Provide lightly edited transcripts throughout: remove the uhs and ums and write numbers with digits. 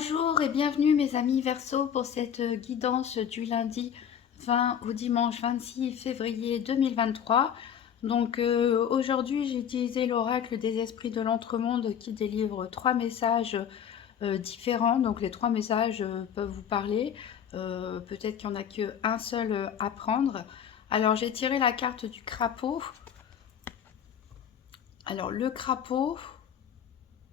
Bonjour et bienvenue mes amis Verseau pour cette guidance du lundi 20 au dimanche 26 février 2023. Donc aujourd'hui j'ai utilisé l'oracle des esprits de l'entremonde qui délivre trois messages différents. Donc les trois messages peuvent vous parler. Peut-être qu'il n'y en a qu'un seul à prendre. Alors j'ai tiré la carte du crapaud. Alors le crapaud,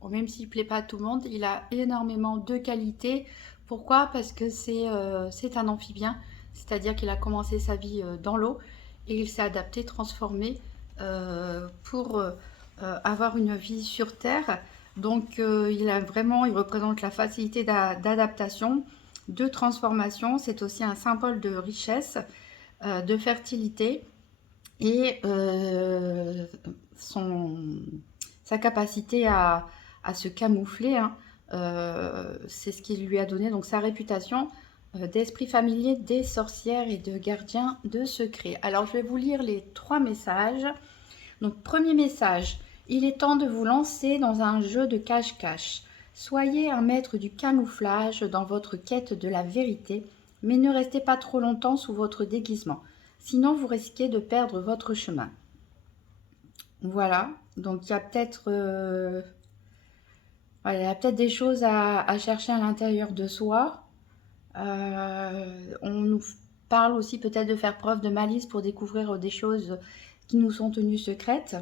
bon, même s'il ne plaît pas à tout le monde, il a énormément de qualités. Pourquoi? Parce que c'est un amphibien, c'est-à-dire qu'il a commencé sa vie dans l'eau et il s'est adapté, transformé pour avoir une vie sur Terre. Donc il représente la facilité d'adaptation, de transformation. C'est aussi un symbole de richesse, de fertilité et son, sa capacité à se camoufler, hein, c'est ce qui lui a donné donc sa réputation d'esprit familier des sorcières et de gardien de secrets. Alors je vais vous lire les trois messages. Donc premier message, il est temps de vous lancer dans un jeu de cache-cache. Soyez un maître du camouflage dans votre quête de la vérité, mais ne restez pas trop longtemps sous votre déguisement, sinon vous risquez de perdre votre chemin. Voilà, donc il y a peut-être voilà, il y a peut-être des choses à chercher à l'intérieur de soi. On nous parle aussi peut-être de faire preuve de malice pour découvrir des choses qui nous sont tenues secrètes.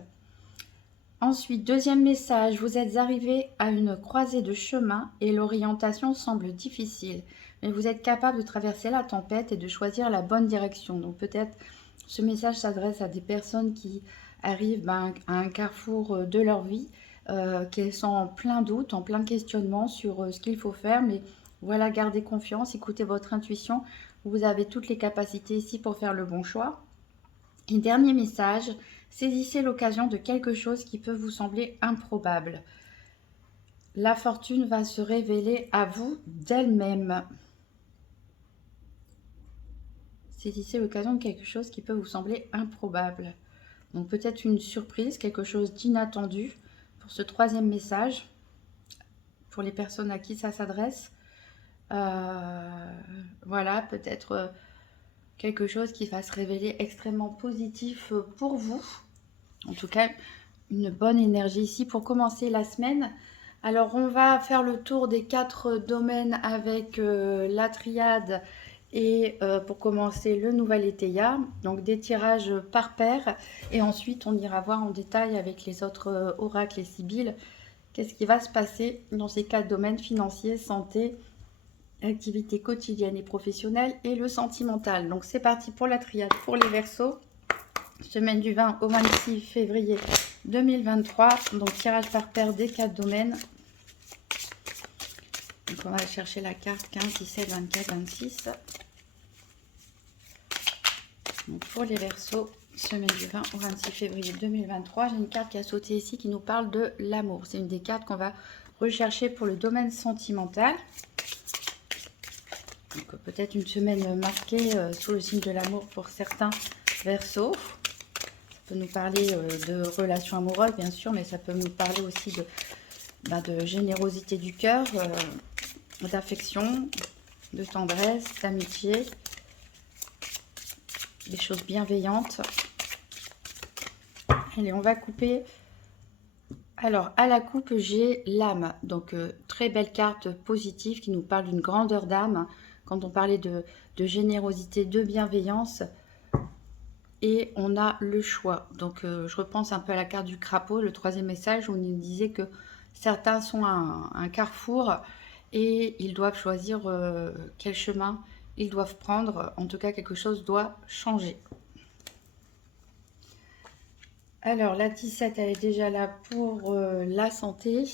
Ensuite, deuxième message, vous êtes arrivé à une croisée de chemin et l'orientation semble difficile, mais vous êtes capable de traverser la tempête et de choisir la bonne direction. Donc peut-être ce message s'adresse à des personnes qui arrivent à un carrefour de leur vie, qui sont en plein doute, en plein questionnement sur ce qu'il faut faire, mais voilà, gardez confiance, écoutez votre intuition, vous avez toutes les capacités ici pour faire le bon choix. Et dernier message, saisissez l'occasion de quelque chose qui peut vous sembler improbable. La fortune va se révéler à vous d'elle-même. Saisissez l'occasion de quelque chose qui peut vous sembler improbable. Donc peut-être une surprise, quelque chose d'inattendu pour ce troisième message, pour les personnes à qui ça s'adresse. Voilà, peut-être quelque chose qui va se révéler extrêmement positif pour vous. En tout cas, une bonne énergie ici pour commencer la semaine. Alors, on va faire le tour des 4 domaines avec la triade et pour commencer le nouvel Étéia. Donc, des tirages par paire. Et ensuite, on ira voir en détail avec les autres oracles et sibylles qu'est-ce qui va se passer dans ces 4 domaines: financiers, santé, activité quotidienne et professionnelle et le sentimental. Donc, c'est parti pour la triade pour les Verseaux. Semaine du 20 au 26 février 2023. Donc tirage par paire des 4 domaines. Donc on va aller chercher la carte 15, 17, 24, 26. Donc pour les Verseaux, semaine du 20 au 26 février 2023. J'ai une carte qui a sauté ici qui nous parle de l'amour. C'est une des cartes qu'on va rechercher pour le domaine sentimental. Donc peut-être une semaine marquée sous le signe de l'amour pour certains Verseaux. Ça peut nous parler de relations amoureuses, bien sûr, mais ça peut nous parler aussi de générosité du cœur, d'affection, de tendresse, d'amitié, des choses bienveillantes. Allez, on va couper. Alors, à la coupe, j'ai l'âme. Donc, très belle carte positive qui nous parle d'une grandeur d'âme. Quand on parlait de générosité, de bienveillance. Et on a le choix. Donc, je repense un peu à la carte du crapaud, le troisième message, où on nous disait que certains sont à un carrefour et ils doivent choisir quel chemin ils doivent prendre. En tout cas, quelque chose doit changer. Alors, la 17, elle est déjà là pour la santé.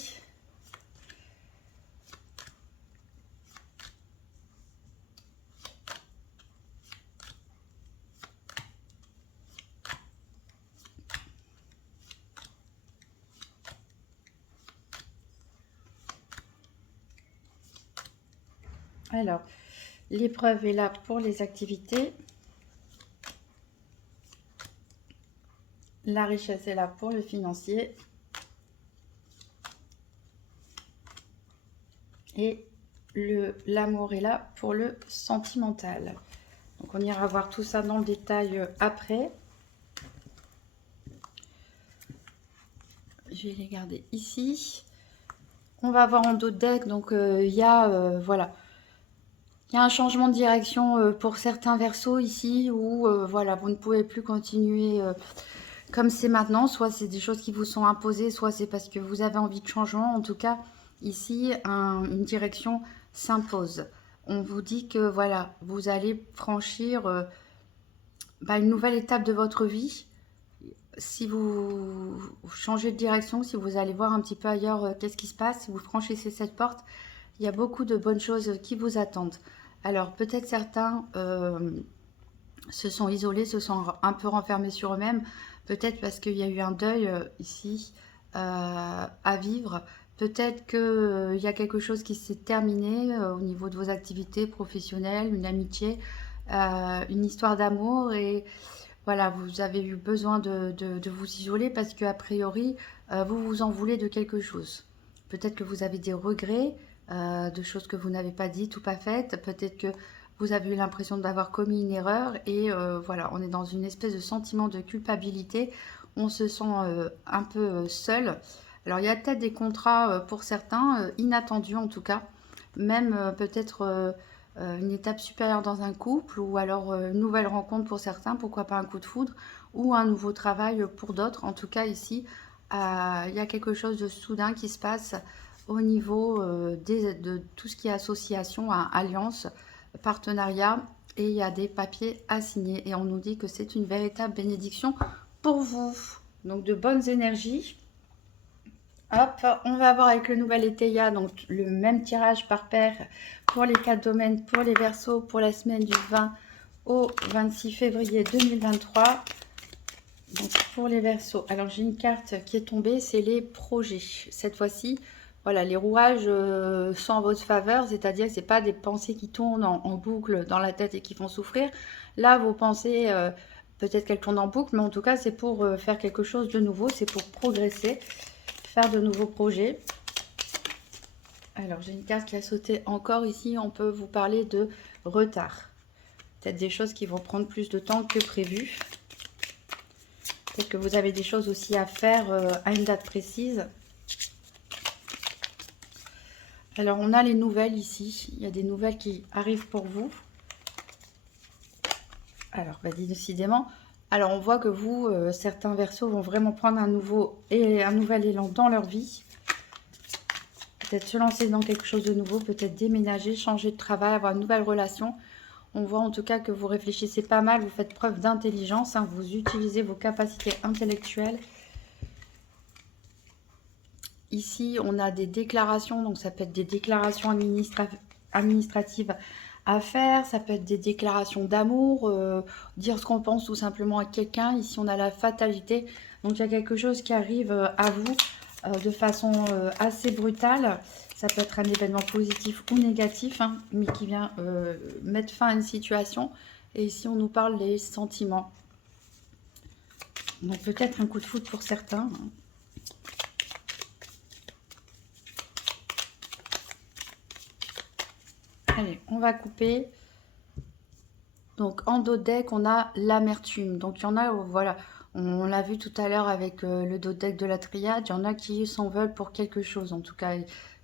Alors, l'épreuve est là pour les activités. La richesse est là pour le financier. Et l'amour est là pour le sentimental. Donc on ira voir tout ça dans le détail après. Je vais les garder ici. On va voir en dos de deck, donc il y a voilà, il y a un changement de direction pour certains versos ici, où voilà, vous ne pouvez plus continuer comme c'est maintenant. Soit c'est des choses qui vous sont imposées, soit c'est parce que vous avez envie de changement. En tout cas, ici, une direction s'impose. On vous dit que voilà, vous allez franchir une nouvelle étape de votre vie. Si vous changez de direction, si vous allez voir un petit peu ailleurs qu'est-ce qui se passe, si vous franchissez cette porte, il y a beaucoup de bonnes choses qui vous attendent. Alors peut-être certains se sont isolés, se sont un peu renfermés sur eux-mêmes, peut-être parce qu'il y a eu un deuil ici à vivre, peut-être qu'il y a quelque chose qui s'est terminé au niveau de vos activités professionnelles, une amitié, une histoire d'amour, et voilà, vous avez eu besoin de vous isoler parce qu'a priori, vous vous en voulez de quelque chose. Peut-être que vous avez des regrets de choses que vous n'avez pas dites ou pas faites. Peut-être que vous avez eu l'impression d'avoir commis une erreur et voilà, on est dans une espèce de sentiment de culpabilité. On se sent un peu seul. Alors, il y a peut-être des contrats pour certains, inattendus en tout cas, même peut-être une étape supérieure dans un couple, ou alors une nouvelle rencontre pour certains, pourquoi pas un coup de foudre, ou un nouveau travail pour d'autres. En tout cas, ici, il y a quelque chose de soudain qui se passe au niveau de tout ce qui est association, alliance, partenariat, et il y a des papiers à signer. Et on nous dit que c'est une véritable bénédiction pour vous. Donc de bonnes énergies. Hop, on va voir avec le nouvel Étéia, donc le même tirage par paire pour les 4 domaines, pour les Verseaux, pour la semaine du 20 au 26 février 2023. Donc pour les Verseaux, alors j'ai une carte qui est tombée, c'est les projets. Cette fois-ci, voilà, les rouages sont en votre faveur, c'est-à-dire que ce n'est pas des pensées qui tournent en boucle dans la tête et qui font souffrir. Là, vos pensées, peut-être qu'elles tournent en boucle, mais en tout cas, c'est pour faire quelque chose de nouveau, c'est pour progresser, faire de nouveaux projets. Alors, j'ai une carte qui a sauté encore ici. On peut vous parler de retard. Peut-être des choses qui vont prendre plus de temps que prévu. Peut-être que vous avez des choses aussi à faire à une date précise. Alors, on a les nouvelles ici. Il y a des nouvelles qui arrivent pour vous. Alors, décidément. Alors, on voit que vous, certains Verseaux, vont vraiment prendre un nouvel élan dans leur vie. Peut-être se lancer dans quelque chose de nouveau, peut-être déménager, changer de travail, avoir une nouvelle relation. On voit en tout cas que vous réfléchissez pas mal, vous faites preuve d'intelligence, hein, vous utilisez vos capacités intellectuelles. Ici, on a des déclarations, donc ça peut être des déclarations administratives à faire, ça peut être des déclarations d'amour, dire ce qu'on pense tout simplement à quelqu'un. Ici, on a la fatalité, donc il y a quelque chose qui arrive à vous de façon assez brutale. Ça peut être un événement positif ou négatif, hein, mais qui vient mettre fin à une situation. Et ici, on nous parle des sentiments. Donc peut-être un coup de foudre pour certains. Hein. Allez, on va couper. Donc en dos de deck, on a l'amertume. Donc il y en a, voilà, on l'a vu tout à l'heure avec le dos de deck de la triade, il y en a qui s'en veulent pour quelque chose. En tout cas,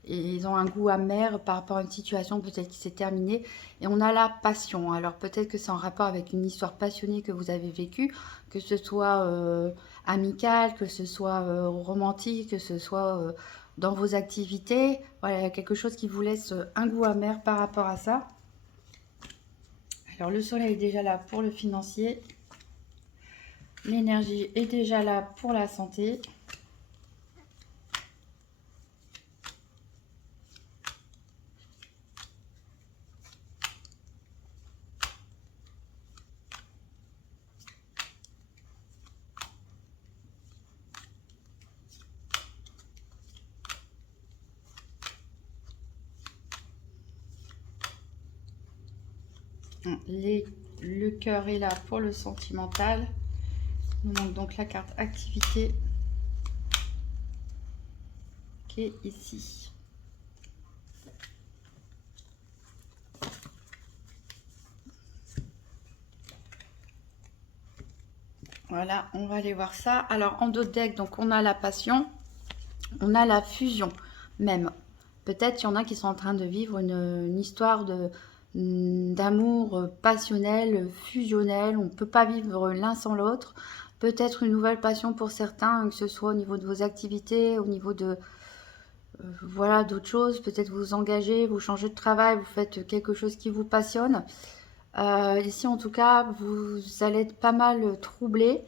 ils ont un goût amer par rapport à une situation peut-être qui s'est terminée. Et on a la passion. Alors peut-être que c'est en rapport avec une histoire passionnée que vous avez vécue, que ce soit amical, que ce soit romantique, que ce soit dans vos activités. Voilà, il y a quelque chose qui vous laisse un goût amer par rapport à ça. Alors le soleil est déjà là pour le financier. L'énergie est déjà là pour la santé. Le cœur est là pour le sentimental. Il nous manque donc la carte activité qui est ici. Voilà, on va aller voir ça. Alors, en dos de deck, donc on a la passion, on a la fusion, même. Peut-être il y en a qui sont en train de vivre une histoire d'amour passionnel, fusionnel. On ne peut pas vivre l'un sans l'autre. Peut-être une nouvelle passion pour certains, que ce soit au niveau de vos activités, au niveau de voilà, d'autres choses. Peut-être vous engagez, vous changez de travail, vous faites quelque chose qui vous passionne. Ici, en tout cas, vous allez être pas mal troublé.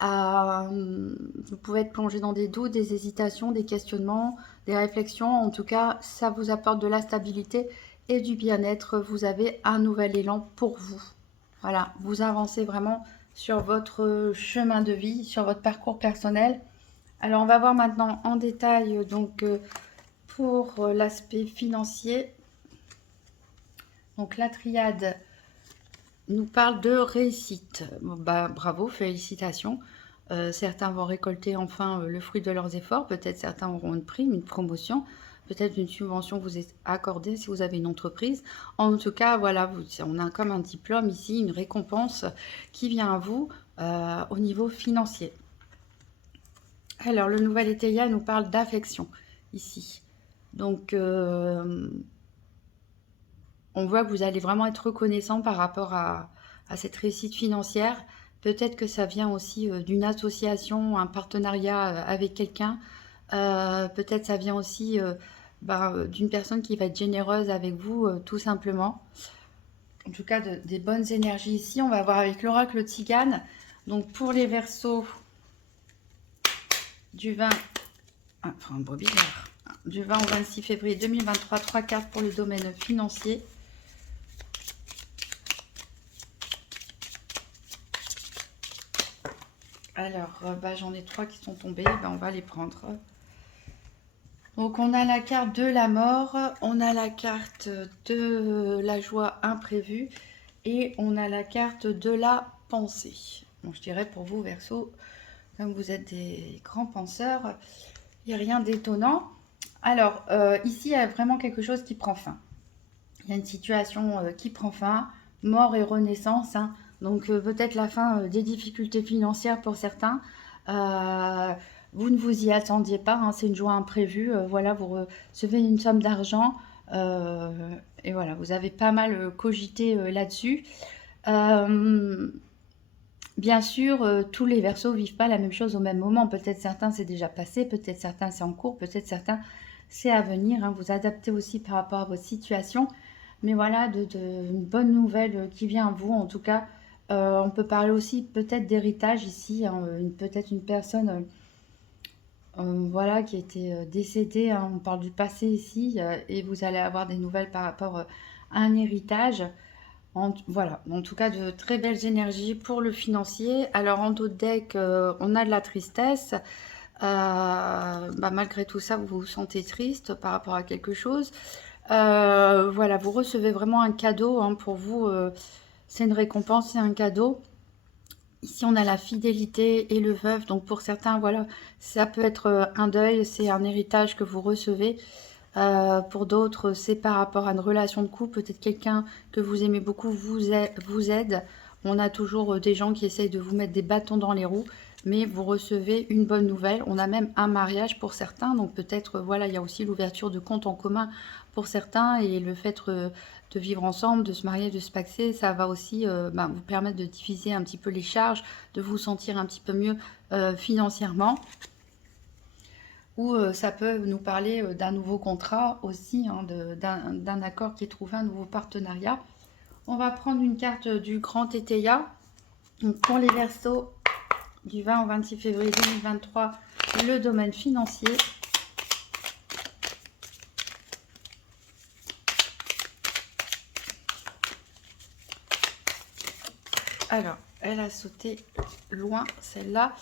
Vous pouvez être plongé dans des doutes, des hésitations, des questionnements, des réflexions. En tout cas, ça vous apporte de la stabilité et du bien-être. Vous avez un nouvel élan pour vous. Voilà, vous avancez vraiment sur votre chemin de vie, sur votre parcours personnel. Alors, on va voir maintenant en détail donc pour l'aspect financier. Donc, la triade nous parle de réussite. Bon, bah, bravo, félicitations. Certains vont récolter enfin le fruit de leurs efforts. Peut-être certains auront une prime, une promotion, peut-être une subvention vous est accordée si vous avez une entreprise. En tout cas, voilà, on a comme un diplôme ici, une récompense qui vient à vous au niveau financier. Alors, le nouvel étaya nous parle d'affection ici. Donc, on voit que vous allez vraiment être reconnaissant par rapport à cette réussite financière. Peut-être que ça vient aussi d'une association, un partenariat avec quelqu'un. Peut-être ça vient aussi d'une personne qui va être généreuse avec vous, tout simplement. En tout cas, des bonnes énergies ici. On va voir avec l'oracle Tzigane. Donc, pour les Verseaux, du 20... Enfin, bizarre. Du 20 au 26 février 2023, 3 cartes pour le domaine financier. Alors, j'en ai 3 qui sont tombés, on va les prendre. Donc, on a la carte de la mort, on a la carte de la joie imprévue et on a la carte de la pensée. Bon, je dirais pour vous, Verseau, comme vous êtes des grands penseurs, il n'y a rien d'étonnant. Alors, ici, il y a vraiment quelque chose qui prend fin. Il y a une situation qui prend fin, mort et renaissance, hein. Donc peut-être la fin des difficultés financières pour certains. Vous ne vous y attendiez pas, hein, c'est une joie imprévue. Voilà, vous recevez une somme d'argent et voilà, vous avez pas mal cogité là-dessus. Bien sûr, tous les Verseaux ne vivent pas la même chose au même moment. Peut-être certains c'est déjà passé, peut-être certains c'est en cours, peut-être certains c'est à venir, hein. Vous adaptez aussi par rapport à votre situation. Mais voilà, une bonne nouvelle qui vient à vous. En tout cas, on peut parler aussi peut-être d'héritage ici, hein, peut-être une personne voilà, qui était décédée, hein. On parle du passé ici, et vous allez avoir des nouvelles par rapport à un héritage. Voilà, en tout cas, de très belles énergies pour le financier. Alors, en dos de deck, on a de la tristesse. Malgré tout ça, vous vous sentez triste par rapport à quelque chose. Voilà, vous recevez vraiment un cadeau, hein, pour vous. C'est une récompense, c'est un cadeau. Ici, on a la fidélité et le veuf. Donc, pour certains, voilà, ça peut être un deuil, c'est un héritage que vous recevez. Pour d'autres, c'est par rapport à une relation de couple. Peut-être quelqu'un que vous aimez beaucoup vous aide. On a toujours des gens qui essayent de vous mettre des bâtons dans les roues, mais vous recevez une bonne nouvelle. On a même un mariage pour certains. Donc peut-être, voilà, il y a aussi l'ouverture de comptes en commun pour certains. Et le fait de vivre ensemble, de se marier, de se paxer, ça va aussi vous permettre de diviser un petit peu les charges, de vous sentir un petit peu mieux financièrement. Ou ça peut nous parler d'un nouveau contrat aussi, hein, d'un accord qui est trouvé, un nouveau partenariat. On va prendre une carte du Grand Éteia. Donc pour les Verseaux, du 20 au 26 février 2023, le domaine financier. Alors, elle a sauté loin, celle-là.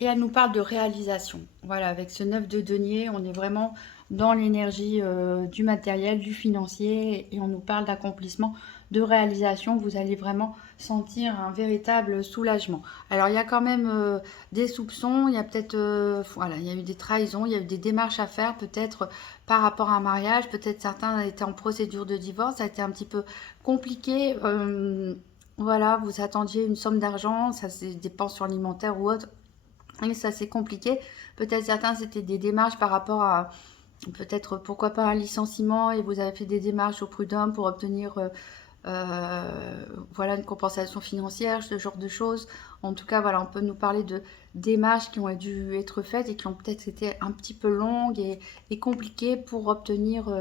Et elle nous parle de réalisation. Voilà, avec ce 9 de denier, on est vraiment dans l'énergie du matériel, du financier. Et on nous parle d'accomplissement, de réalisation. Vous allez vraiment sentir un véritable soulagement. Alors, il y a quand même des soupçons. Il y a peut-être, voilà, il y a eu des trahisons. Il y a eu des démarches à faire, peut-être par rapport à un mariage. Peut-être certains étaient en procédure de divorce. Ça a été un petit peu compliqué. voilà, vous attendiez une somme d'argent, ça c'est des dépenses alimentaires ou autre, et ça c'est compliqué. Peut-être certains c'était des démarches par rapport à peut-être pourquoi pas un licenciement et vous avez fait des démarches au prud'homme pour obtenir voilà une compensation financière, ce genre de choses. En tout cas, voilà, on peut nous parler de démarches qui ont dû être faites et qui ont peut-être été un petit peu longues et compliquées pour obtenir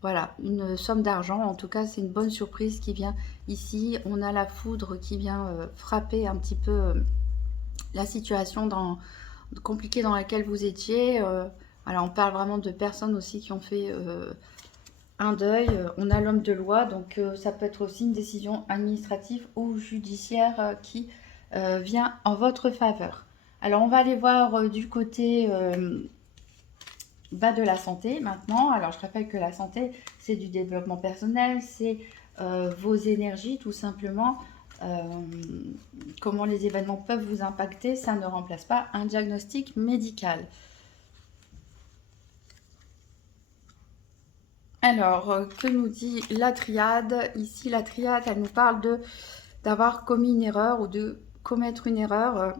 voilà, une somme d'argent. En tout cas, c'est une bonne surprise qui vient ici. On a la foudre qui vient frapper un petit peu la situation compliquée dans laquelle vous étiez. Alors, on parle vraiment de personnes aussi qui ont fait un deuil. On a l'homme de loi, donc ça peut être aussi une décision administrative ou judiciaire qui vient en votre faveur. Alors, on va aller voir du côté bas de la santé maintenant. Alors, je rappelle que la santé, c'est du développement personnel, c'est vos énergies tout simplement. Comment les événements peuvent vous impacter, ça ne remplace pas un diagnostic médical. Alors, que nous dit la triade? Ici, la triade, elle nous parle d'avoir commis une erreur ou de commettre une erreur,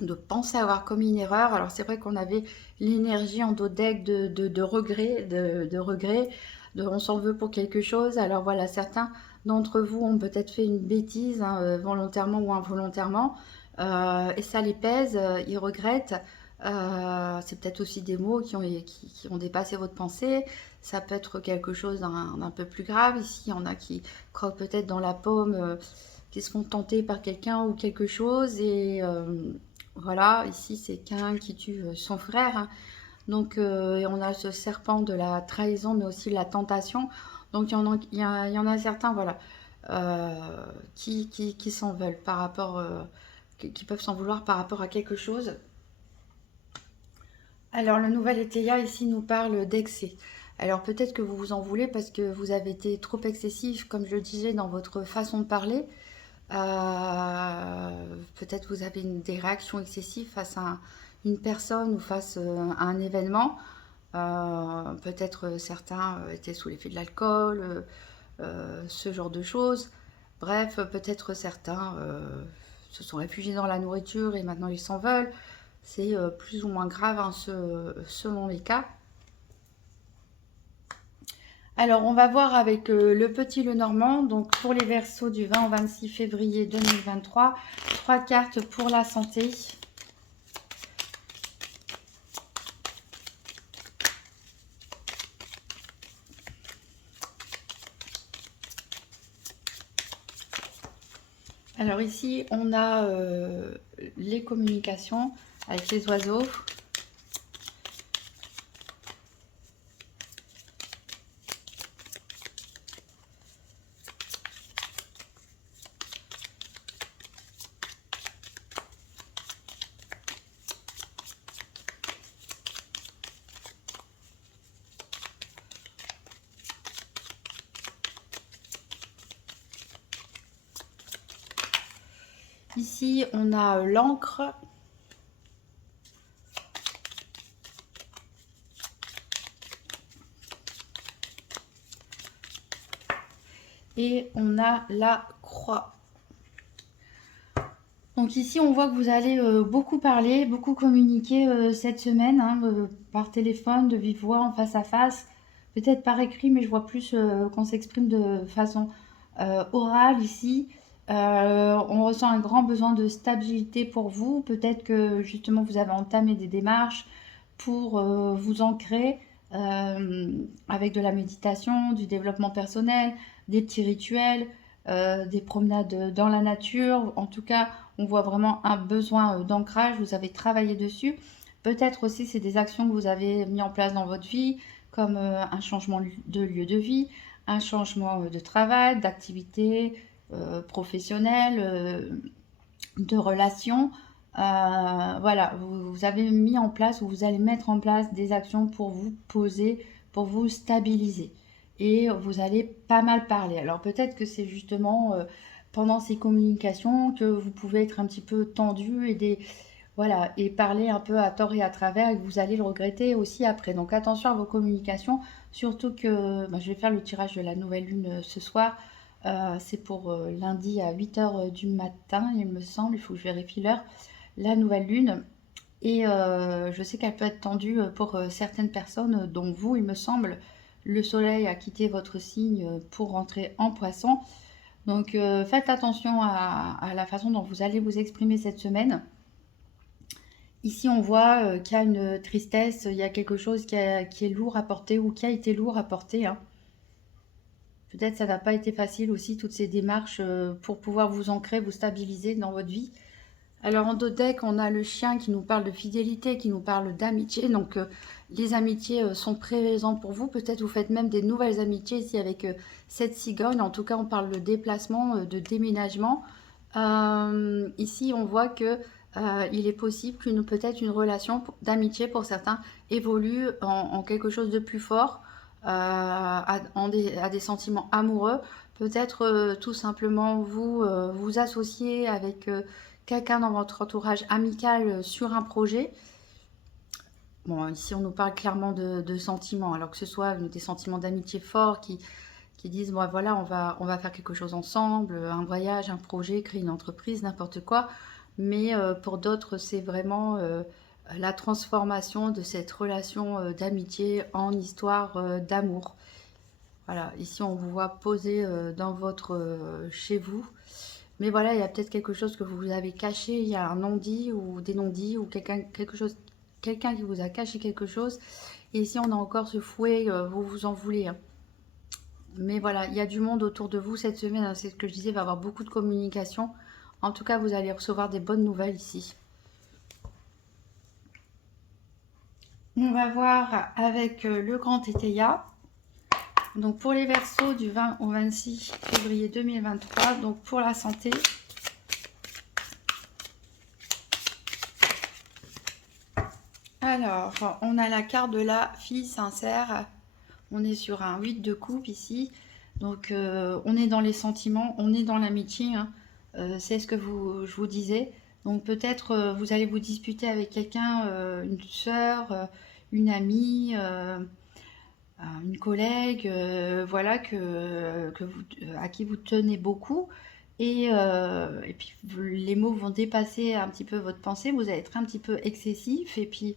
de penser avoir commis une erreur. Alors, c'est vrai qu'on avait l'énergie en dos deck de regret, on s'en veut pour quelque chose. Alors voilà, certains d'entre vous ont peut-être fait une bêtise, hein, volontairement ou involontairement, et ça les pèse, ils regrettent. C'est peut-être aussi des mots qui ont dépassé votre pensée. Ça peut être quelque chose d'un peu plus grave. Ici, il y en a qui croquent peut-être dans la paume, qui se font tenter par quelqu'un ou quelque chose. Et voilà, ici, c'est quelqu'un qui tue son frère, hein. Donc, et on a ce serpent de la trahison, mais aussi de la tentation. Donc, il y en a certains, voilà, qui s'en veulent par rapport, qui peuvent s'en vouloir par rapport à quelque chose. Alors, le nouvel étéia ici nous parle d'excès. Alors, peut-être que vous vous en voulez parce que vous avez été trop excessif, comme je le disais, dans votre façon de parler. Peut-être vous avez des réactions excessives face à une personne ou face à un événement. Peut-être certains étaient sous l'effet de l'alcool, ce genre de choses. Bref, peut-être certains se sont réfugiés dans la nourriture et maintenant ils s'en veulent. C'est plus ou moins grave, hein, selon les cas. Alors, on va voir avec le petit le normand. Donc, pour les Verseaux du 20 au 26 février 2023, 3 cartes pour la santé. Alors ici, on a les communications avec les oiseaux. Ici, on a l'encre. Et on a la croix. Donc ici, on voit que vous allez beaucoup parler, beaucoup communiquer cette semaine, hein, par téléphone, de vive voix, en face à face. Peut-être par écrit, mais je vois plus qu'on s'exprime de façon orale ici. On ressent un grand besoin de stabilité pour vous. Peut-être que justement, vous avez entamé des démarches pour vous ancrer avec de la méditation, du développement personnel, des petits rituels, des promenades dans la nature. En tout cas, on voit vraiment un besoin d'ancrage. Vous avez travaillé dessus. Peut-être aussi c'est des actions que vous avez mis en place dans votre vie, comme un changement de lieu de vie, un changement de travail, d'activité professionnelle, de relations. Voilà, vous avez mis en place ou vous allez mettre en place des actions pour vous poser, pour vous stabiliser. Et vous allez pas mal parler. Alors peut-être que c'est justement pendant ces communications que vous pouvez être un petit peu tendu voilà, et parler un peu à tort et à travers et que vous allez le regretter aussi après. Donc attention à vos communications, surtout que je vais faire le tirage de la nouvelle lune ce soir. C'est pour lundi à 8 h du matin, il me semble. Il faut que je vérifie l'heure. La nouvelle lune. Et je sais qu'elle peut être tendue pour certaines personnes, dont vous, il me semble. Le soleil a quitté votre signe pour rentrer en poisson. Donc faites attention à la façon dont vous allez vous exprimer cette semaine. Ici, on voit qu'il y a une tristesse, il y a quelque chose qui est lourd à porter ou qui a été lourd à porter, hein. Peut-être ça n'a pas été facile aussi, toutes ces démarches pour pouvoir vous ancrer, vous stabiliser dans votre vie. Alors en dos de deck, on a le chien qui nous parle de fidélité, qui nous parle d'amitié. Donc les amitiés sont présentes pour vous. Peut-être vous faites même des nouvelles amitiés ici avec cette cigogne. En tout cas, on parle de déplacement, de déménagement. Ici, on voit que il est possible qu'une peut-être une relation d'amitié pour certains évolue en quelque chose de plus fort, à des sentiments amoureux. Peut-être tout simplement vous vous associer avec quelqu'un dans votre entourage amical sur un projet. Bon, ici on nous parle clairement de sentiments, alors que ce soit des sentiments d'amitié forts qui disent bon, voilà, on va faire quelque chose ensemble, un voyage, un projet, créer une entreprise, n'importe quoi. Mais pour d'autres, c'est vraiment la transformation de cette relation d'amitié en histoire d'amour. Voilà, ici on vous voit poser dans votre chez vous. Mais voilà, il y a peut-être quelque chose que vous avez caché, il y a un non-dit ou des non-dits ou quelqu'un qui vous a caché quelque chose. Et ici on a encore ce fouet, vous vous en voulez, hein. Mais voilà, il y a du monde autour de vous cette semaine, hein, c'est ce que je disais, il va y avoir beaucoup de communication. En tout cas, vous allez recevoir des bonnes nouvelles ici. On va voir avec le grand Tétéia. Donc pour les Verseaux du 20 au 26 février 2023, donc pour la santé. Alors, on a la carte de la fille sincère. On est sur un 8 de coupe ici. Donc on est dans les sentiments, on est dans l'amitié, hein. C'est ce que je vous disais. Donc peut-être vous allez vous disputer avec quelqu'un, une sœur, une amie, une collègue, voilà, à qui vous tenez beaucoup. Et puis les mots vont dépasser un petit peu votre pensée, vous allez être un petit peu excessif. Et puis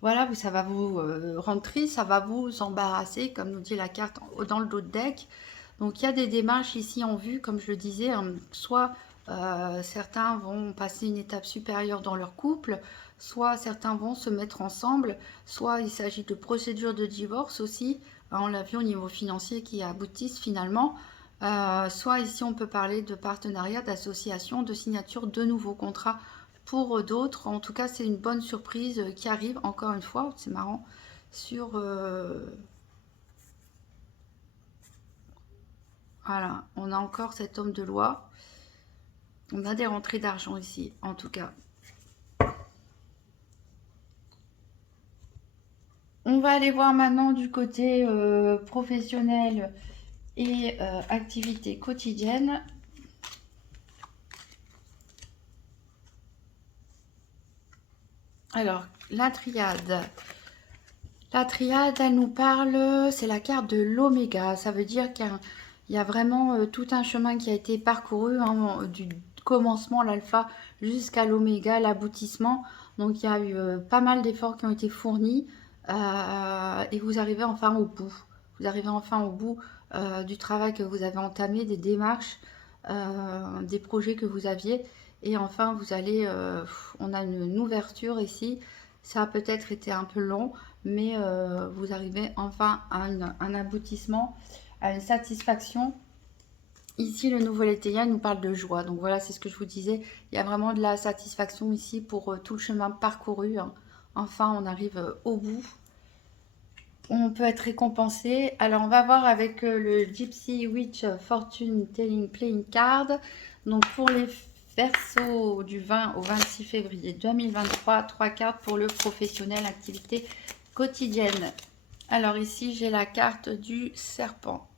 voilà, ça va vous rendre triste, ça va vous embarrasser, comme nous dit la carte dans le dos de deck. Donc il y a des démarches ici en vue, comme je le disais, hein. Soit certains vont passer une étape supérieure dans leur couple, soit certains vont se mettre ensemble, soit il s'agit de procédures de divorce aussi, on l'a vu au niveau financier qui aboutissent finalement. Soit ici on peut parler de partenariat, d'association, de signature de nouveaux contrats pour d'autres. En tout cas, c'est une bonne surprise qui arrive, encore une fois, c'est marrant, sur... voilà, on a encore cet homme de loi. On a des rentrées d'argent ici, en tout cas. On va aller voir maintenant du côté professionnel et activité quotidienne. Alors, la triade. La triade, elle nous parle, c'est la carte de l'oméga. Ça veut dire qu'il y a vraiment tout un chemin qui a été parcouru, hein, du commencement, l'alpha, jusqu'à l'oméga, l'aboutissement. Donc, il y a eu pas mal d'efforts qui ont été fournis et vous arrivez enfin au bout. Vous arrivez enfin au bout du travail que vous avez entamé, des démarches, des projets que vous aviez. Et enfin, vous allez, on a une ouverture ici. Ça a peut-être été un peu long, mais vous arrivez enfin à un aboutissement, à une satisfaction. Ici, le nouveau Letéia nous parle de joie. Donc voilà, c'est ce que je vous disais. Il y a vraiment de la satisfaction ici pour tout le chemin parcouru, hein. Enfin, on arrive au bout. On peut être récompensé. Alors, on va voir avec le Gypsy Witch Fortune Telling Playing Card. Donc, pour les Verseaux du 20 au 26 février 2023, 3 cartes pour le professionnel, activité quotidienne. Alors ici, j'ai la carte du serpent.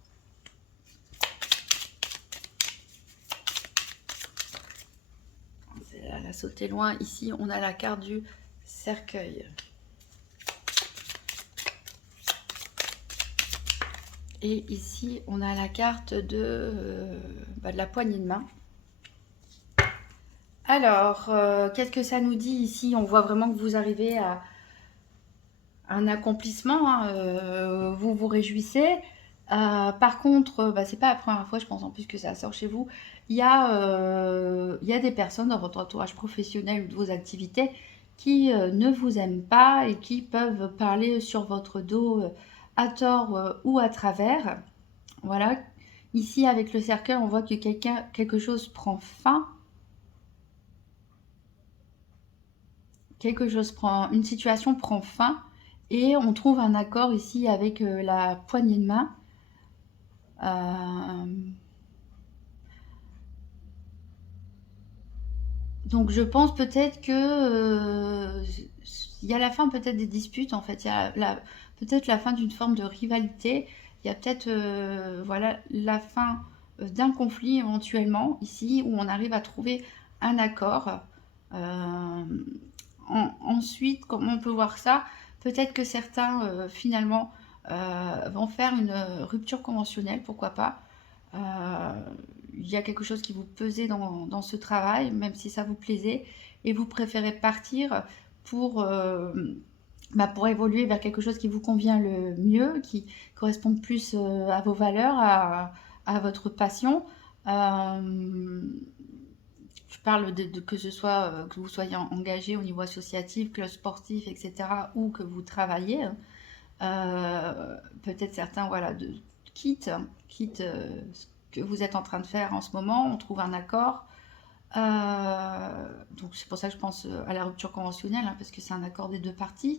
Elle a sauté loin. Ici, on a la carte du cercueil. Et ici, on a la carte de la poignée de main. Alors, qu'est-ce que ça nous dit ici? On voit vraiment que vous arrivez à un accomplissement, hein, vous vous réjouissez. Par contre, c'est pas la première fois, je pense en plus que ça sort chez vous. Il y a des personnes dans votre entourage professionnel ou de vos activités qui ne vous aiment pas et qui peuvent parler sur votre dos à tort ou à travers. Voilà. Ici, avec le cercueil, on voit que quelque chose prend fin. Une situation prend fin et on trouve un accord ici avec la poignée de main. Donc je pense peut-être que il y a la fin peut-être des disputes en fait, il y a peut-être la fin d'une forme de rivalité, il y a peut-être voilà la fin d'un conflit éventuellement ici où on arrive à trouver un accord. Ensuite, comment on peut voir ça? Peut-être que certains finalement vont faire une rupture conventionnelle, pourquoi pas. Il y a quelque chose qui vous pesait dans ce travail, même si ça vous plaisait, et vous préférez partir pour, pour évoluer vers quelque chose qui vous convient le mieux, qui correspond plus à vos valeurs, à votre passion. Je parle que ce soit que vous soyez engagé au niveau associatif, club sportif, etc., ou que vous travaillez. Peut-être certains voilà, quittent ce que vous êtes en train de faire en ce moment, on trouve un accord. Donc c'est pour ça que je pense à la rupture conventionnelle, hein, parce que c'est un accord des deux parties.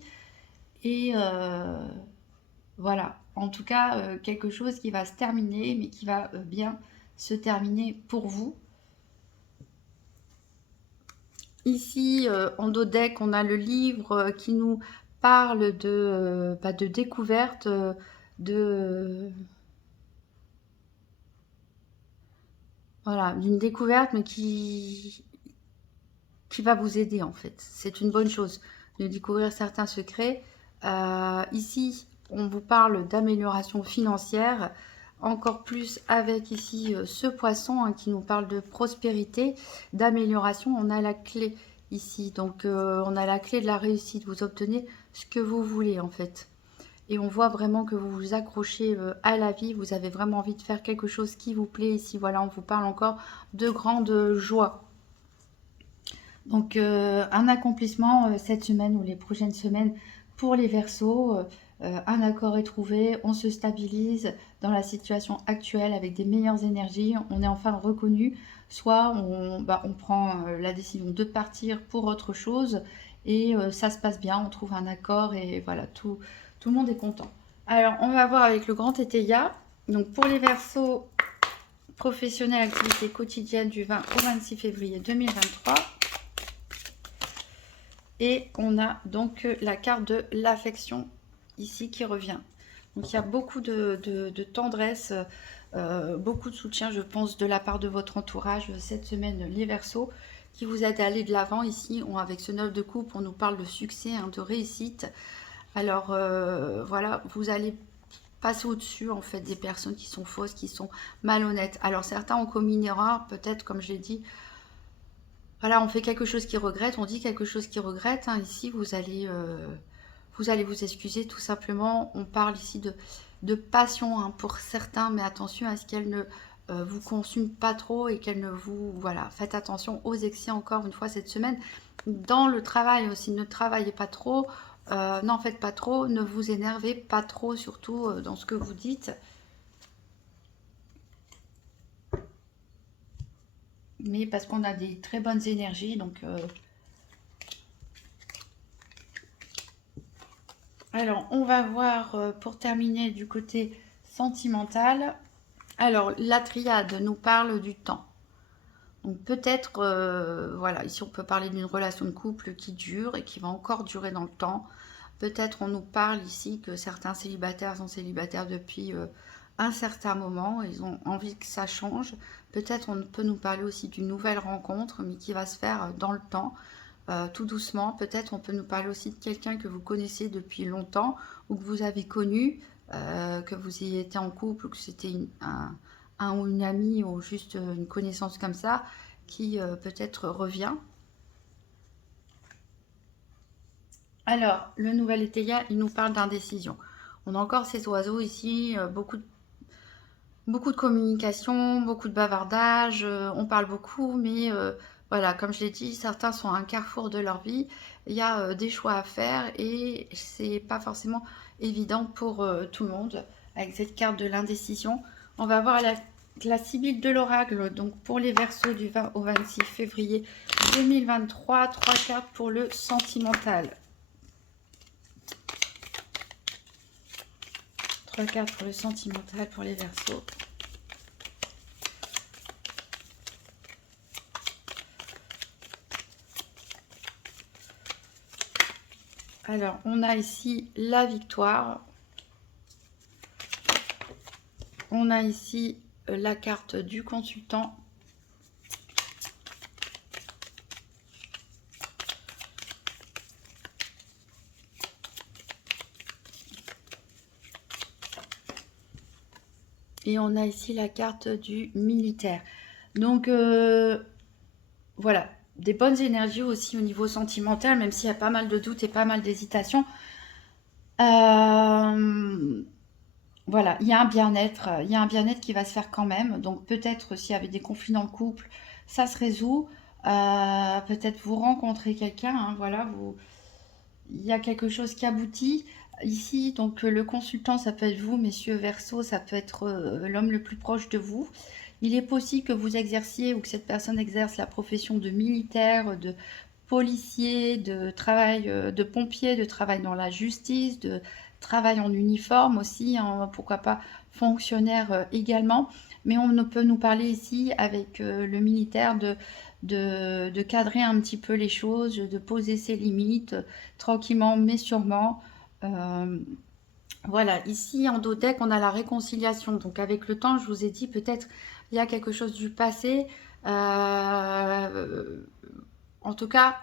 Et voilà, en tout cas, quelque chose qui va se terminer, mais qui va bien se terminer pour vous. Ici, en dos deck, on a le livre qui nous parle de découverte, voilà, d'une découverte, mais qui va vous aider en fait. C'est une bonne chose de découvrir certains secrets. Ici, on vous parle d'amélioration financière, encore plus avec ici ce poisson hein, qui nous parle de prospérité, d'amélioration. On a la clé ici, donc on a la clé de la réussite. Vous obtenez ce que vous voulez en fait. Et on voit vraiment que vous vous accrochez à la vie, vous avez vraiment envie de faire quelque chose qui vous plaît. Ici, voilà, on vous parle encore de grande joie. Donc, un accomplissement cette semaine ou les prochaines semaines pour les Verseaux. Un accord est trouvé, on se stabilise dans la situation actuelle avec des meilleures énergies, on est enfin reconnu, soit on prend la décision de partir pour autre chose et ça se passe bien, on trouve un accord et voilà, tout le monde est content. Alors, on va voir avec le grand Tétéia. Donc, pour les Verseaux, professionnels, activité quotidienne du 20 au 26 février 2023. Et on a donc la carte de l'affection ici qui revient. Donc il y a beaucoup de tendresse, beaucoup de soutien, je pense, de la part de votre entourage cette semaine, les Verseaux, qui vous aide à aller de l'avant. Ici, avec ce 9 de coupe, on nous parle de succès, hein, de réussite. Alors voilà, vous allez passer au-dessus en fait des personnes qui sont fausses, qui sont malhonnêtes. Alors certains ont commis une erreur, peut-être comme je l'ai dit. Voilà, on fait quelque chose qui regrette, on dit quelque chose qui regrette. Hein. Ici, vous allez vous excuser tout simplement. On parle ici de passion hein, pour certains, mais attention à ce qu'elle ne vous consume pas trop et qu'elle ne vous... Voilà, faites attention aux excès encore une fois cette semaine. Dans le travail aussi, ne travaillez pas trop, n'en faites pas trop, ne vous énervez pas trop, surtout dans ce que vous dites. Mais parce qu'on a des très bonnes énergies, donc... Alors, on va voir pour terminer du côté sentimental. Alors, la triade nous parle du temps. Donc, peut-être, voilà, ici on peut parler d'une relation de couple qui dure et qui va encore durer dans le temps. Peut-être on nous parle ici que certains célibataires sont célibataires depuis un certain moment. Ils ont envie que ça change. Peut-être on peut nous parler aussi d'une nouvelle rencontre, mais qui va se faire dans le temps. Tout doucement, peut-être on peut nous parler aussi de quelqu'un que vous connaissez depuis longtemps ou que vous avez connu que vous ayez été en couple, ou que c'était un ou une amie, ou juste une connaissance comme ça, qui peut-être revient. Alors, le nouvel étayat, il nous parle d'indécision. On a encore ces oiseaux ici, beaucoup de communication, beaucoup de bavardage, on parle beaucoup, mais voilà, comme je l'ai dit, certains sont à un carrefour de leur vie, il y a des choix à faire et c'est pas forcément évident pour tout le monde avec cette carte de l'indécision. On va voir la Sibylle de l'oracle, donc pour les Verseaux du 20 au 26 février 2023, 3 cartes pour le sentimental. 3 cartes pour le sentimental pour les Verseaux. Alors, on a ici la victoire. On a ici la carte du consultant. Et on a ici la carte du militaire. Donc, voilà, des bonnes énergies aussi au niveau sentimental, même s'il y a pas mal de doutes et pas mal d'hésitations. Voilà, il y a un bien-être qui va se faire quand même. Donc, peut-être s'il y avait des conflits dans le couple, ça se résout. Peut-être vous rencontrez quelqu'un, hein, voilà, il y a quelque chose qui aboutit. Ici, donc le consultant, ça peut être vous, messieurs Verseau, ça peut être l'homme le plus proche de vous. Il est possible que vous exerciez ou que cette personne exerce la profession de militaire, de policier, de travail, de pompier, de travail dans la justice, de travail en uniforme aussi, hein, pourquoi pas fonctionnaire également. Mais on peut nous parler ici avec le militaire de cadrer un petit peu les choses, de poser ses limites tranquillement mais sûrement. Voilà, ici en dos deck, on a la réconciliation. Donc avec le temps, je vous ai dit, peut-être il y a quelque chose du passé. En tout cas,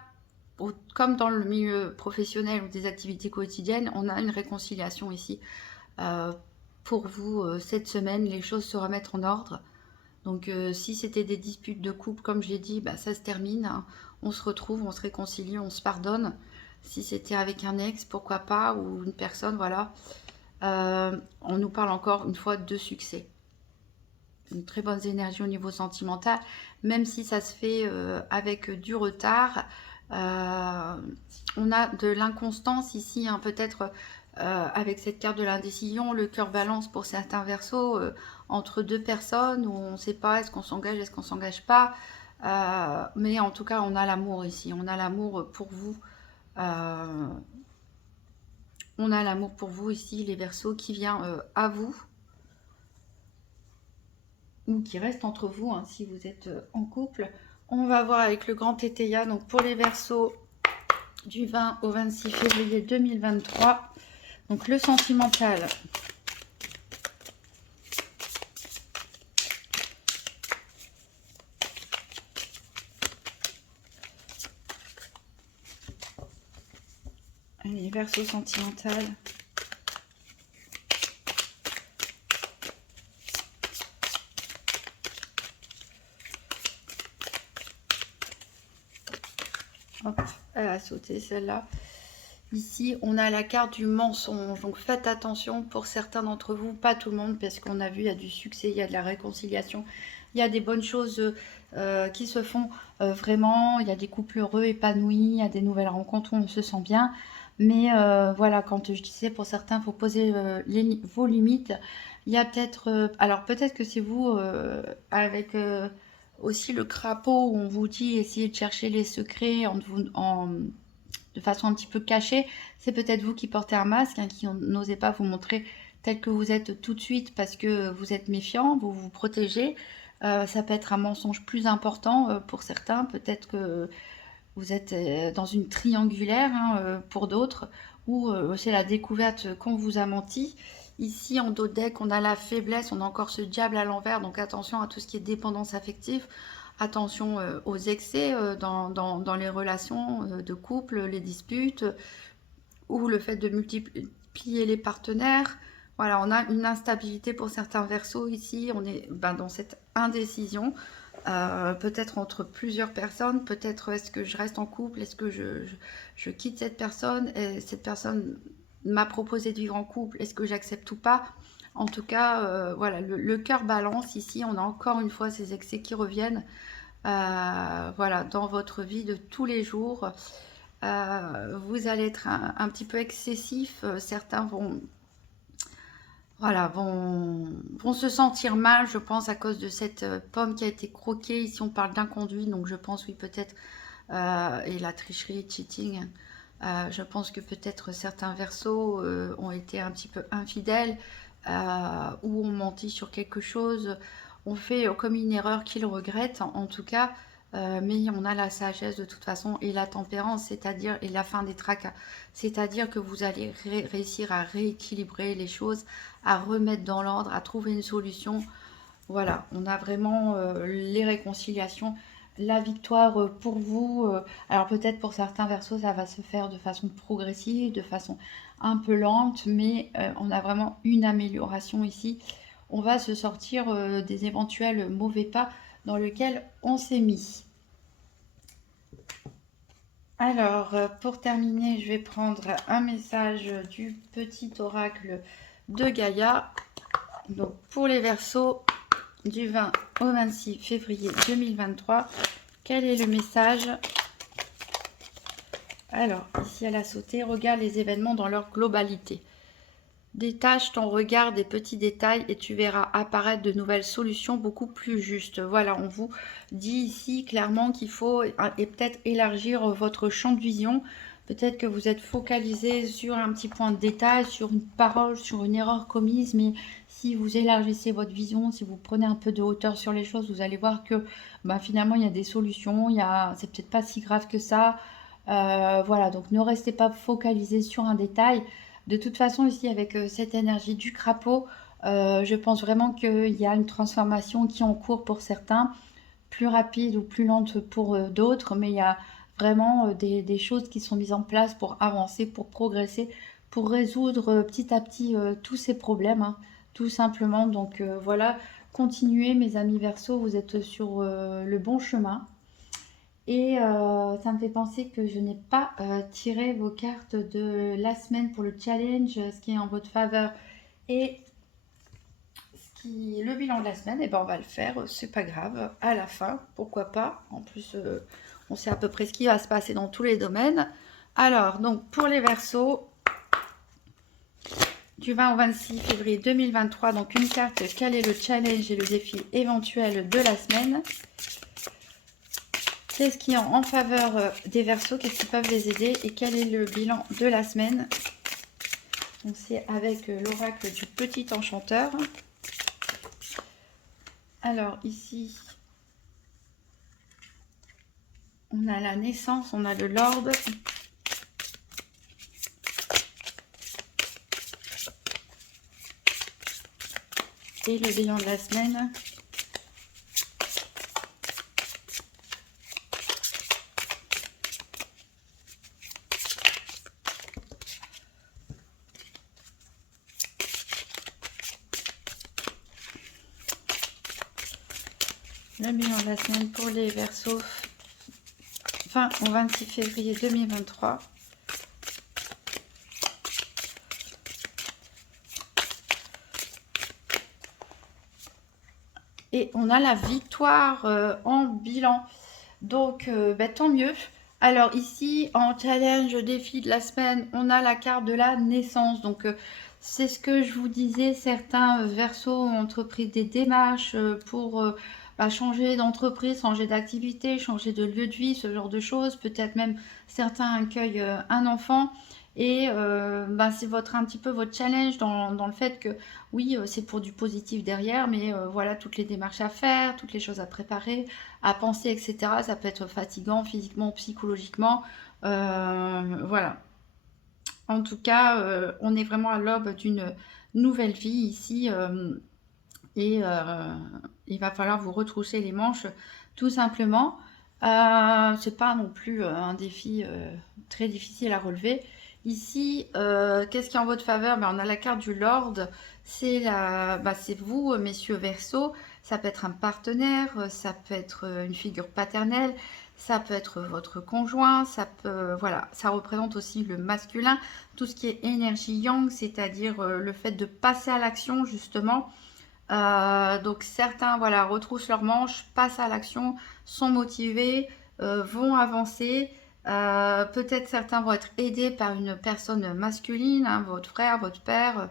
comme dans le milieu professionnel ou des activités quotidiennes, on a une réconciliation ici. Pour vous, cette semaine, les choses se remettent en ordre. Donc si c'était des disputes de couple, comme je l'ai dit, bah, ça se termine, hein. On se retrouve, on se réconcilie, on se pardonne. Si c'était avec un ex, pourquoi pas, ou une personne, voilà. On nous parle encore une fois de succès. Une très bonne énergie au niveau sentimental, même si ça se fait avec du retard. On a de l'inconstance ici, hein, peut-être avec cette carte de l'indécision, le cœur balance pour certains Verseaux entre deux personnes où on ne sait pas, est-ce qu'on s'engage, est-ce qu'on s'engage pas. Mais en tout cas, on a l'amour ici, on a l'amour pour vous. On a l'amour pour vous ici, les Verseaux, qui vient à vous ou qui reste entre vous, hein, si vous êtes en couple. On va voir avec le grand Tétéia, donc pour les Verseaux du 20 au 26 février 2023. Donc le sentimental. Allez, Verseau sentimental. Hop, elle a sauté celle-là. Ici, on a la carte du mensonge. Donc faites attention pour certains d'entre vous, pas tout le monde, parce qu'on a vu, il y a du succès, il y a de la réconciliation, il y a des bonnes choses qui se font vraiment. Il y a des couples heureux, épanouis, il y a des nouvelles rencontres où on se sent bien. Mais voilà, quand je disais pour certains, il faut poser vos limites. Il y a peut-être, alors peut-être que c'est vous avec aussi le crapaud où on vous dit essayez de chercher les secrets de façon un petit peu cachée. C'est peut-être vous qui portez un masque, hein, qui n'osez pas vous montrer tel que vous êtes tout de suite parce que vous êtes méfiant, vous vous protégez. Ça peut être un mensonge plus important pour certains. Peut-être que vous êtes dans une triangulaire, hein, pour d'autres, ou c'est la découverte qu'on vous a menti. Ici, en dos de deck, on a la faiblesse, on a encore ce diable à l'envers, donc attention à tout ce qui est dépendance affective, attention aux excès dans les relations de couple, les disputes, ou le fait de multiplier les partenaires, Voilà, on a une instabilité pour certains Verseaux ici. On est dans cette indécision. Peut-être entre plusieurs personnes, peut-être est-ce que je reste en couple, est-ce que je quitte cette personne, et cette personne m'a proposé de vivre en couple, est-ce que j'accepte ou pas. En tout cas, voilà, le cœur balance ici, on a encore une fois ces excès qui reviennent, voilà, dans votre vie de tous les jours. Vous allez être un petit peu excessif, certains voilà, vont se sentir mal, je pense, à cause de cette pomme qui a été croquée. Ici, on parle d'inconduite, donc je pense, oui, peut-être, et la tricherie, cheating. Je pense que peut-être certains Verseaux ont été un petit peu infidèles ou ont menti sur quelque chose, ont fait comme une erreur qu'ils regrettent, en tout cas. Mais on a la sagesse de toute façon et la tempérance, c'est-à-dire, et la fin des tracas, c'est-à-dire que vous allez réussir à rééquilibrer les choses, à remettre dans l'ordre, à trouver une solution. Voilà, on a vraiment les réconciliations, la victoire pour vous. Alors peut-être pour certains Verseaux, ça va se faire de façon progressive, de façon un peu lente, mais on a vraiment une amélioration ici. On va se sortir des éventuels mauvais pas dans lesquels on s'est mis. Alors, pour terminer, je vais prendre un message du petit oracle de Gaïa. Donc, pour les Verseaux, du 20 au 26 février 2023, quel est le message? Alors, ici, elle a sauté. Regarde les événements dans leur globalité. Détache ton regard des petits détails et tu verras apparaître de nouvelles solutions beaucoup plus justes. Voilà, on vous dit ici clairement qu'il faut et peut-être élargir votre champ de vision. Peut-être que vous êtes focalisé sur un petit point de détail, sur une parole, sur une erreur commise, mais si vous élargissez votre vision, si vous prenez un peu de hauteur sur les choses, vous allez voir que finalement il y a des solutions, c'est peut-être pas si grave que ça. Voilà, donc ne restez pas focalisé sur un détail. De toute façon, ici, avec cette énergie du crapaud, je pense vraiment qu'il y a une transformation qui est en cours pour certains, plus rapide ou plus lente pour d'autres, mais il y a vraiment des choses qui sont mises en place pour avancer, pour progresser, pour résoudre petit à petit tous ces problèmes, hein, tout simplement. Donc voilà, continuez mes amis Verseaux, vous êtes sur le bon chemin. Et ça me fait penser que je n'ai pas tiré vos cartes de la semaine pour le challenge, ce qui est en votre faveur et le bilan de la semaine. Et ben on va le faire, c'est pas grave, à la fin, pourquoi pas. En plus, on sait à peu près ce qui va se passer dans tous les domaines. Alors, donc pour les Verseaux, du 20 au 26 février 2023, donc une carte, quel est le challenge et le défi éventuel de la semaine? Qu'est-ce qui est en faveur des Verseaux? Qu'est-ce qui peuvent les aider? Et quel est le bilan de la semaine? Donc c'est avec l'oracle du petit enchanteur. Alors ici, on a la naissance, on a le Lord. Et le bilan de la semaine. Le bilan de la semaine pour les Verseaux, 20 au 26 février 2023. Et on a la victoire en bilan. Donc, tant mieux. Alors ici, en challenge défi de la semaine, on a la carte de la naissance. Donc, c'est ce que je vous disais. Certains Verseaux ont entrepris des démarches pour changer d'entreprise, changer d'activité, changer de lieu de vie, ce genre de choses. Peut-être même certains accueillent un enfant. Et c'est un petit peu votre challenge dans le fait que oui, c'est pour du positif derrière, mais voilà toutes les démarches à faire, toutes les choses à préparer, à penser, etc. Ça peut être fatigant physiquement, psychologiquement. Voilà. En tout cas, on est vraiment à l'aube d'une nouvelle vie ici. Et il va falloir vous retrousser les manches, tout simplement. C'est pas non plus un défi très difficile à relever. Ici, qu'est-ce qui est en votre faveur? On a la carte du Lord, c'est c'est vous, messieurs Verseau. Ça peut être un partenaire, ça peut être une figure paternelle, ça peut être votre conjoint, ça peut, voilà, ça représente aussi le masculin, tout ce qui est énergie yang, c'est-à-dire le fait de passer à l'action justement. Donc certains, voilà, retroussent leurs manches, passent à l'action, sont motivés, vont avancer. Peut-être certains vont être aidés par une personne masculine, hein, votre frère, votre père,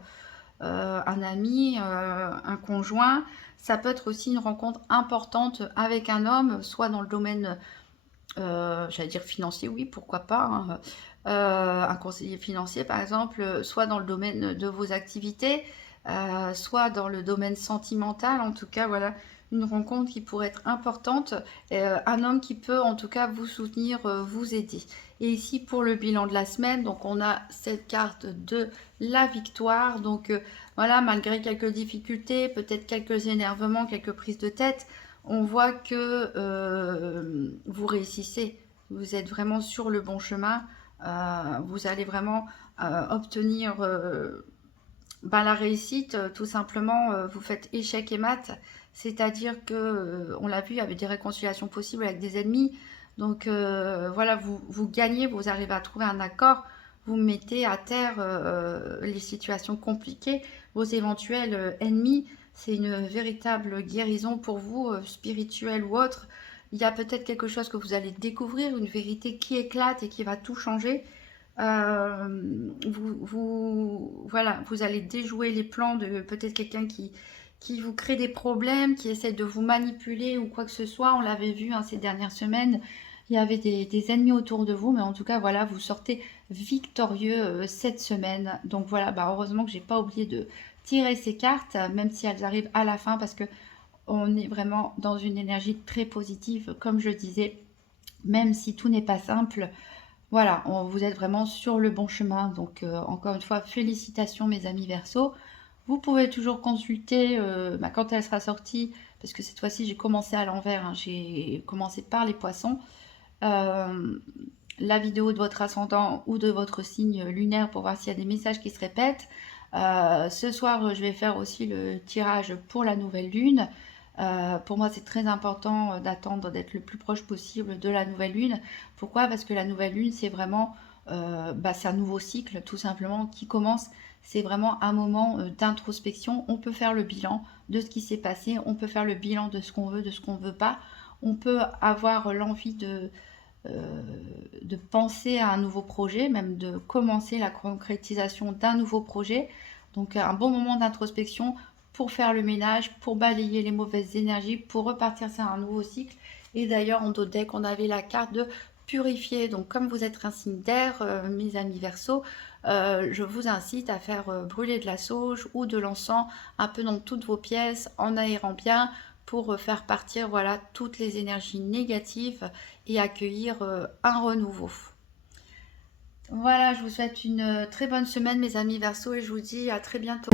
un ami, un conjoint. Ça peut être aussi une rencontre importante avec un homme, soit dans le domaine, j'allais dire financier, oui, pourquoi pas, hein, un conseiller financier par exemple, soit dans le domaine de vos activités, soit dans le domaine sentimental. En tout cas, voilà, une rencontre qui pourrait être importante, un homme qui peut en tout cas vous soutenir, vous aider. Et ici pour le bilan de la semaine, donc on a cette carte de la victoire. Donc voilà, malgré quelques difficultés, peut-être quelques énervements, quelques prises de tête, on voit que vous réussissez, vous êtes vraiment sur le bon chemin, vous allez vraiment obtenir la réussite, tout simplement. Vous faites échec et mat, c'est-à-dire que, on l'a vu, il y avait des réconciliations possibles avec des ennemis, donc voilà, vous gagnez, vous arrivez à trouver un accord, vous mettez à terre les situations compliquées, vos éventuels ennemis. C'est une véritable guérison pour vous, spirituelle ou autre. Il y a peut-être quelque chose que vous allez découvrir, une vérité qui éclate et qui va tout changer. Voilà, vous allez déjouer les plans de peut-être quelqu'un qui vous crée des problèmes, qui essaie de vous manipuler ou quoi que ce soit. On l'avait vu, hein, ces dernières semaines, il y avait des ennemis autour de vous, mais en tout cas, voilà, vous sortez victorieux cette semaine. Donc voilà, heureusement que j'ai pas oublié de tirer ces cartes, même si elles arrivent à la fin, parce que on est vraiment dans une énergie très positive, comme je disais, même si tout n'est pas simple. Voilà, vous êtes vraiment sur le bon chemin. Donc, encore une fois, félicitations mes amis Verseau. Vous pouvez toujours consulter quand elle sera sortie, parce que cette fois-ci, j'ai commencé à l'envers, hein, j'ai commencé par les poissons. La vidéo de votre ascendant ou de votre signe lunaire pour voir s'il y a des messages qui se répètent. Ce soir, je vais faire aussi le tirage pour la nouvelle lune. Pour moi, c'est très important d'attendre d'être le plus proche possible de la nouvelle lune. Pourquoi? Parce que la nouvelle lune, c'est vraiment c'est un nouveau cycle, tout simplement, qui commence. C'est vraiment un moment d'introspection. On peut faire le bilan de ce qui s'est passé. On peut faire le bilan de ce qu'on veut, de ce qu'on ne veut pas. On peut avoir l'envie de penser à un nouveau projet, même de commencer la concrétisation d'un nouveau projet. Donc un bon moment d'introspection pour faire le ménage, pour balayer les mauvaises énergies, pour repartir sur un nouveau cycle. Et d'ailleurs, en dos deck, on avait la carte de purifier. Donc comme vous êtes un signe d'air, mes amis Verseau, je vous incite à faire brûler de la sauge ou de l'encens un peu dans toutes vos pièces, en aérant bien, pour faire partir, voilà, toutes les énergies négatives et accueillir un renouveau. Voilà, je vous souhaite une très bonne semaine mes amis Verseau et je vous dis à très bientôt.